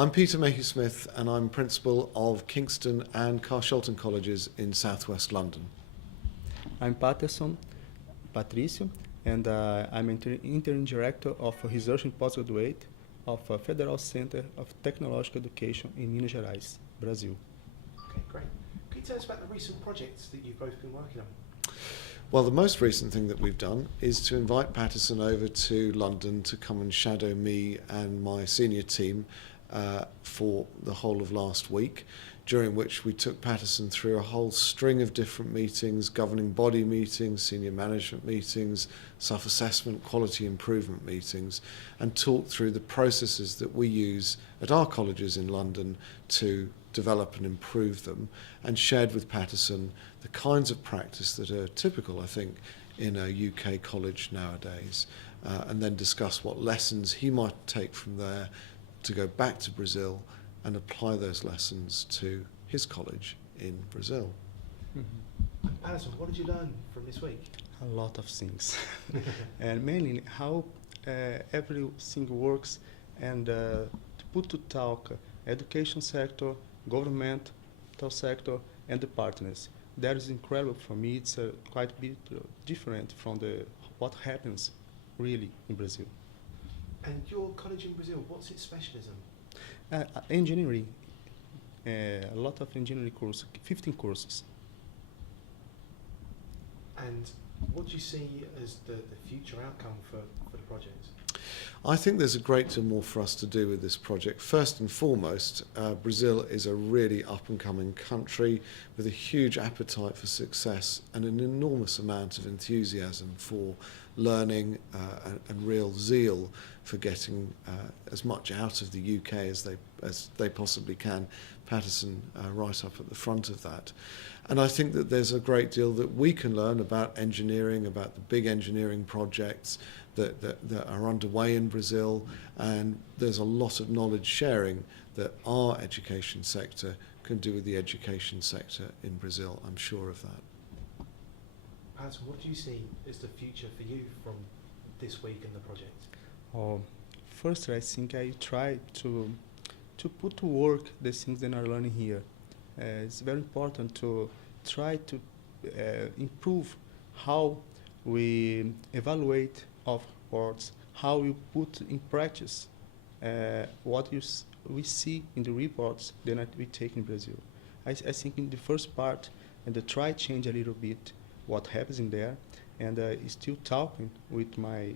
I'm Peter Mayhew-Smith and I'm Principal of Kingston and Carshalton Colleges in southwest London. I'm Patterson, Patricio, and I'm Interim Director of Research and Postgraduate of Federal Center of Technological Education in Minas Gerais, Brazil. Okay, great. Can you tell us about the recent projects that you've both been working on? Well, the most recent thing that we've done is to invite Patterson over to London to come and shadow me and my senior team for the whole of last week, during which we took Patterson through a whole string of different meetings, governing body meetings, senior management meetings, self-assessment, quality improvement meetings, and talked through the processes that we use at our colleges in London to develop and improve them, and shared with Patterson the kinds of practice that are typical, I think, in a UK college nowadays, and then discuss what lessons he might take from there to go back to Brazil and apply those lessons to his college in Brazil. Mm-hmm. Patterson, what did you learn from this week? A lot of things, and mainly how everything works, and to put to talk education sector, governmental sector, and the partners. That is incredible for me. It's quite a bit different from what happens really in Brazil. And your college in Brazil, what's its specialism? Engineering, a lot of engineering courses, 15 courses. And what do you see as the future outcome for the project? I think there's a great deal more for us to do with this project. First and foremost, Brazil is a really up-and-coming country with a huge appetite for success and an enormous amount of enthusiasm for learning and real zeal for getting as much out of the UK as they possibly can. Patterson right up at the front of that. And I think that there's a great deal that we can learn about engineering, about the big engineering projects that are underway in Brazil, and there's a lot of knowledge sharing that our education sector can do with the education sector in Brazil. I'm sure of that. Patterson, what do you see as the future for you from this week and the project? First, I think I try to put to work the things that I'm learning here. It's very important to try to improve how we evaluate of reports, how we put in practice what we see in the reports that we take in Brazil. I think in the first part, and to try change a little bit what happens in there, and still talking with my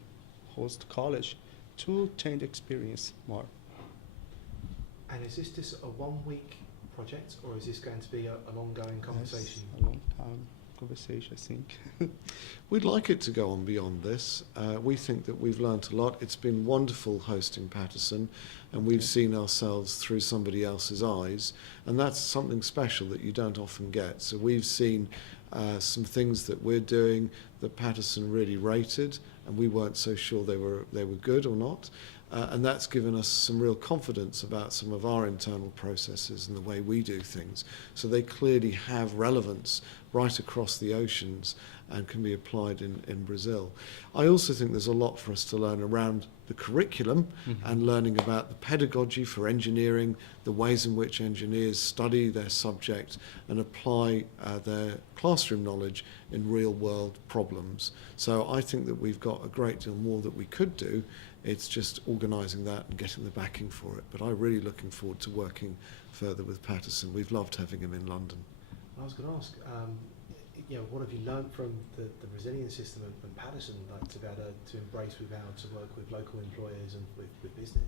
host college to change the experience more. And is this just a one-week project, or is this going to be an ongoing conversation? Yes, a long time conversation, I think. We'd like it to go on beyond this. We think that we've learnt a lot. It's been wonderful hosting Patterson, and we've seen ourselves through somebody else's eyes, and that's something special that you don't often get. So we've seen some things that we're doing that Patterson really rated, and we weren't so sure they were good or not. And that's given us some real confidence about some of our internal processes and the way we do things. So they clearly have relevance right across the oceans and can be applied in Brazil. I also think there's a lot for us to learn around the curriculum and learning about the pedagogy for engineering, the ways in which engineers study their subject and apply their classroom knowledge in real-world problems. So I think that we've got a great deal more that we could do. It's just organising that and getting the backing for it. But I'm really looking forward to working further with Patterson. We've loved having him in London. I was going to ask, what have you learned from the Brazilian system and Patterson, like to be able to embrace with how to work with local employers and with business?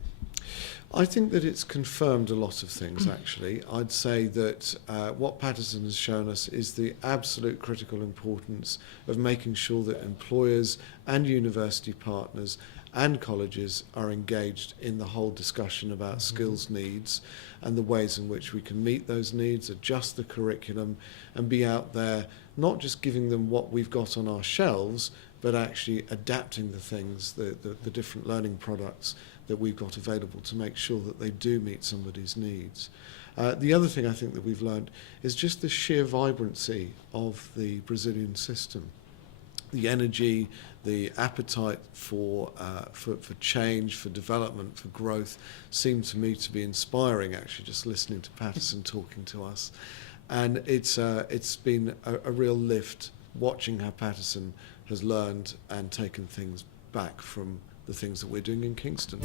I think that it's confirmed a lot of things, actually. I'd say that what Patterson has shown us is the absolute critical importance of making sure that employers and university partners and colleges are engaged in the whole discussion about skills needs and the ways in which we can meet those needs, adjust the curriculum, and be out there not just giving them what we've got on our shelves, but actually adapting the things, the different learning products that we've got available to make sure that they do meet somebody's needs. The other thing I think that we've learned is just the sheer vibrancy of the Brazilian system. the energy, the appetite for change, for development, for growth, seemed to me to be inspiring, actually, just listening to Patterson talking to us. And it's been a real lift watching how Patterson has learned and taken things back from the things that we're doing in Kingston.